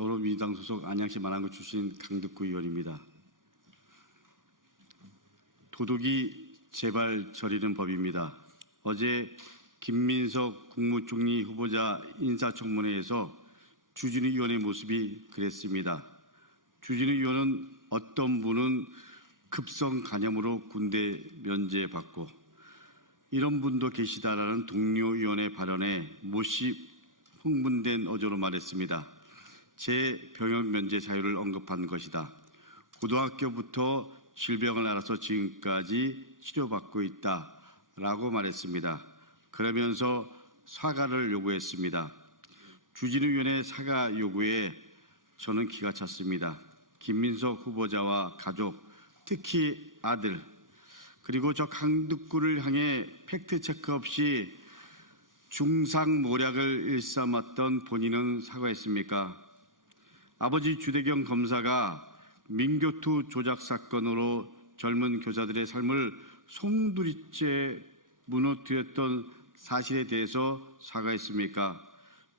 더불어민주당 소속 안양시 만안구 출신 강덕구 의원입니다. 도둑이 제발 저리는 법입니다. 어제 김민석 국무총리 후보자 인사청문회에서 주진우 의원의 모습이 그랬습니다. 주진우 의원은 어떤 분은 급성 간염으로 군대 면제받고 이런 분도 계시다라는 동료 의원의 발언에 몹시 흥분된 어조로 말했습니다. 제 병역 면제 사유를 언급한 것이다. 고등학교부터 질병을 앓아서 지금까지 치료받고 있다라고 말했습니다. 그러면서 사과를 요구했습니다. 주진우 의원의 사과 요구에 저는 기가 찼습니다. 김민석 후보자와 가족, 특히 아들, 그리고 저 강덕구를 향해 팩트체크 없이 중상모략을 일삼았던 본인은 사과했습니까? 아버지 주대경 검사가 민교투 조작 사건으로 젊은 교사들의 삶을 송두리째 무너뜨렸던 사실에 대해서 사과했습니까?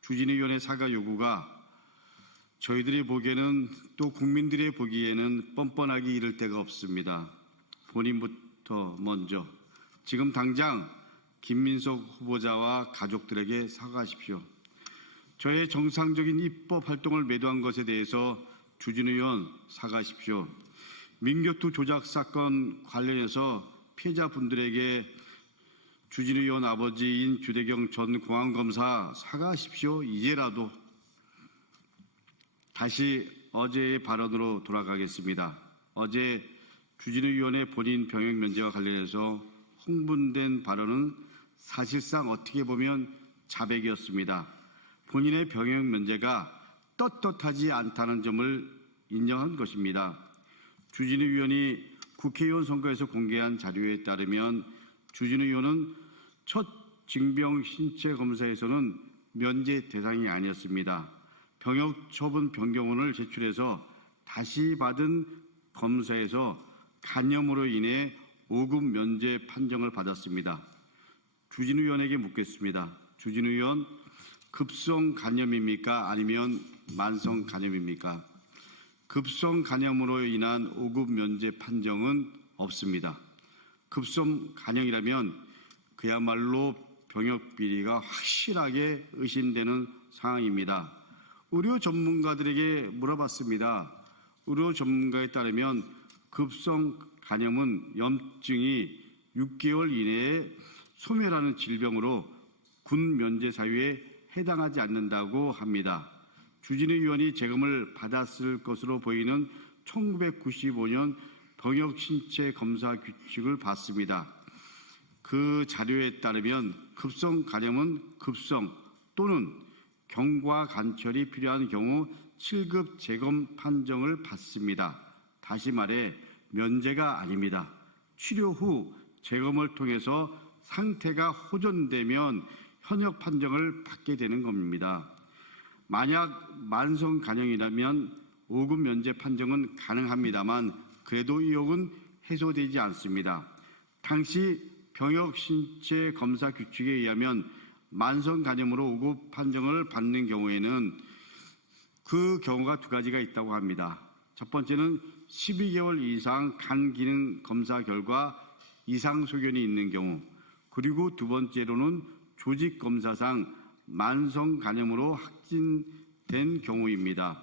주진우 의원의 사과 요구가 저희들이 보기에는 또 국민들이 보기에는 뻔뻔하기 이를 데가 없습니다. 본인부터 먼저 지금 당장 김민석 후보자와 가족들에게 사과하십시오. 저의 정상적인 입법 활동을 매도한 것에 대해서 주진우 의원 사과하십시오. 민교투 조작 사건 관련해서 피해자분들에게 주진우 의원 아버지인 주대경 전 공안검사 사과하십시오. 이제라도. 다시 어제의 발언으로 돌아가겠습니다. 어제 주진우 의원의 본인 병역 면제와 관련해서 흥분된 발언은 사실상 어떻게 보면 자백이었습니다. 본인의 병역 면제가 떳떳하지 않다는 점을 인정한 것입니다. 주진우 의원이 국회의원 선거에서 공개한 자료에 따르면 주진우 의원은 첫 징병 신체 검사에서는 면제 대상이 아니었습니다. 병역 처분 변경원을 제출해서 다시 받은 검사에서 간염으로 인해 5급 면제 판정을 받았습니다. 주진우 의원에게 묻겠습니다. 주진우 의원, 급성 간염입니까? 아니면 만성 간염입니까? 급성 간염으로 인한 5급 면제 판정은 없습니다. 급성 간염이라면 그야말로 병역 비리가 확실하게 의심되는 상황입니다. 의료 전문가들에게 물어봤습니다. 의료 전문가에 따르면 급성 간염은 염증이 6개월 이내에 소멸하는 질병으로 군 면제 사유에 해당하지 않는다고 합니다. 주진우 의원이 재검을 받았을 것으로 보이는 1995년 병역 신체 검사 규칙을 봤습니다. 그 자료에 따르면 급성 간염은 급성 또는 경과 관철이 필요한 경우 7급 재검 판정을 받습니다. 다시 말해 면제가 아닙니다. 치료 후 재검을 통해서 상태가 호전되면 현역 판정을 받게 되는 겁니다. 만약 만성 간염이라면 5급 면제 판정은 가능합니다만 그래도 의혹은 해소되지 않습니다. 당시 병역 신체 검사 규칙에 의하면 만성 간염으로 5급 판정을 받는 경우에는 그 경우가 두 가지가 있다고 합니다. 첫 번째는 12개월 이상 간 기능 검사 결과 이상 소견이 있는 경우, 그리고 두 번째로는 조직 검사상 만성 간염으로 확진된 경우입니다.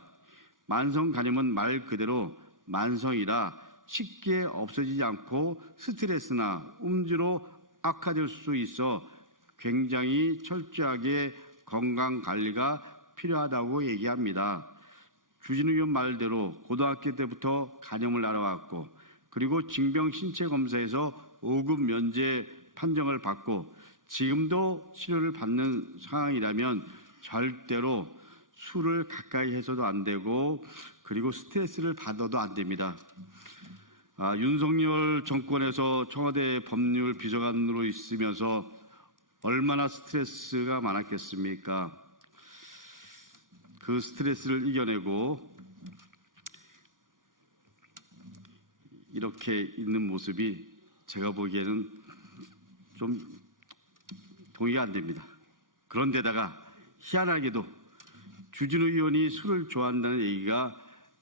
만성 간염은 말 그대로 만성이라 쉽게 없어지지 않고 스트레스나 음주로 악화될 수 있어 굉장히 철저하게 건강관리가 필요하다고 얘기합니다. 주진우 의원 말대로 고등학교 때부터 간염을 알아왔고 그리고 징병 신체 검사에서 5급 면제 판정을 받고 지금도 치료를 받는 상황이라면 절대로 술을 가까이 해서도 안 되고 그리고 스트레스를 받아도 안 됩니다. 윤석열 정권에서 청와대 법률 비서관으로 있으면서 얼마나 스트레스가 많았겠습니까? 그 스트레스를 이겨내고 이렇게 있는 모습이 제가 보기에는 좀 동의가 안 됩니다. 그런데다가 희한하게도 주진우 의원이 술을 좋아한다는 얘기가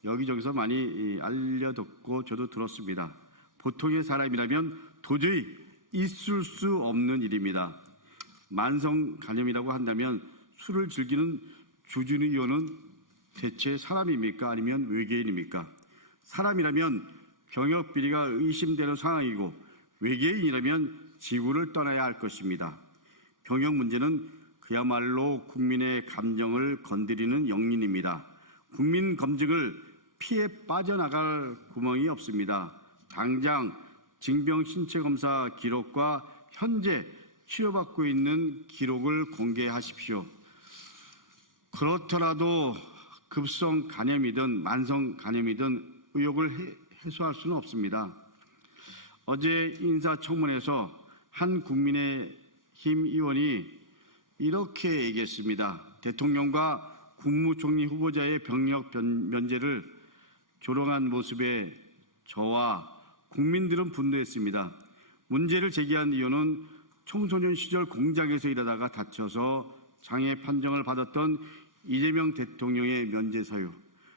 여기저기서 많이 알려듣고 저도 들었습니다. 보통의 사람이라면 도저히 있을 수 없는 일입니다. 만성 간염이라고 한다면 술을 즐기는 주진우 의원은 대체 사람입니까? 아니면 외계인입니까? 사람이라면 병역 비리가 의심되는 상황이고 외계인이라면 지구를 떠나야 할 것입니다. 병역 문제는 그야말로 국민의 감정을 건드리는 영린입니다. 국민 검증을 피해 빠져나갈 구멍이 없습니다. 당장 징병 신체 검사 기록과 현재 치료받고 있는 기록을 공개하십시오. 그렇더라도 급성 간염이든 만성 간염이든 의혹을 해소할 수는 없습니다. 어제 인사청문회에서 한 국민의힘 의원이 이렇게 얘기했습니다. 대통령과 국무총리 후보자의 병역 면제를 조롱한 모습에 저와 국민들은 분노했습니다. 문제를 제기한 의원은 청소년 시절 공장에서 일하다가 다쳐서 장애 판정을 받았던 이재명 대통령의 면제 사유,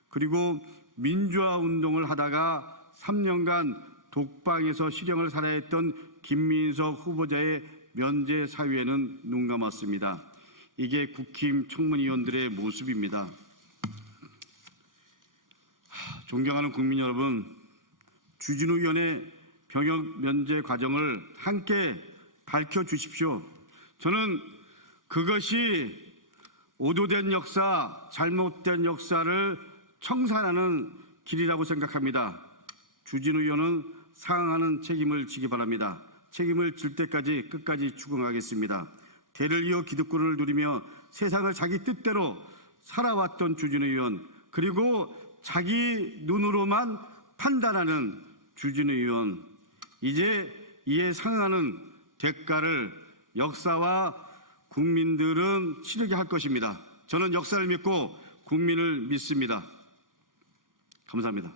그리고 민주화 운동을 하다가 3년간 독방에서 실형을 살아야 했던 김민석 후보자의 면제 사유에는 눈 감았습니다. 이게 국힘 청문위원들의 모습입니다. 존경하는 국민 여러분, 주진우 의원의 병역 면제 과정을 함께 밝혀주십시오. 저는 그것이 오도된 역사, 잘못된 역사를 청산하는 길이라고 생각합니다. 주진우 의원은 상응하는 책임을 지기 바랍니다. 책임을 질 때까지 끝까지 추궁하겠습니다. 대를 이어 기득권을 누리며 세상을 자기 뜻대로 살아왔던 주진우 의원, 그리고 자기 눈으로만 판단하는 주진우 의원, 이제 이에 상응하는 대가를 역사와 국민들은 치르게 할 것입니다. 저는 역사를 믿고 국민을 믿습니다. 감사합니다.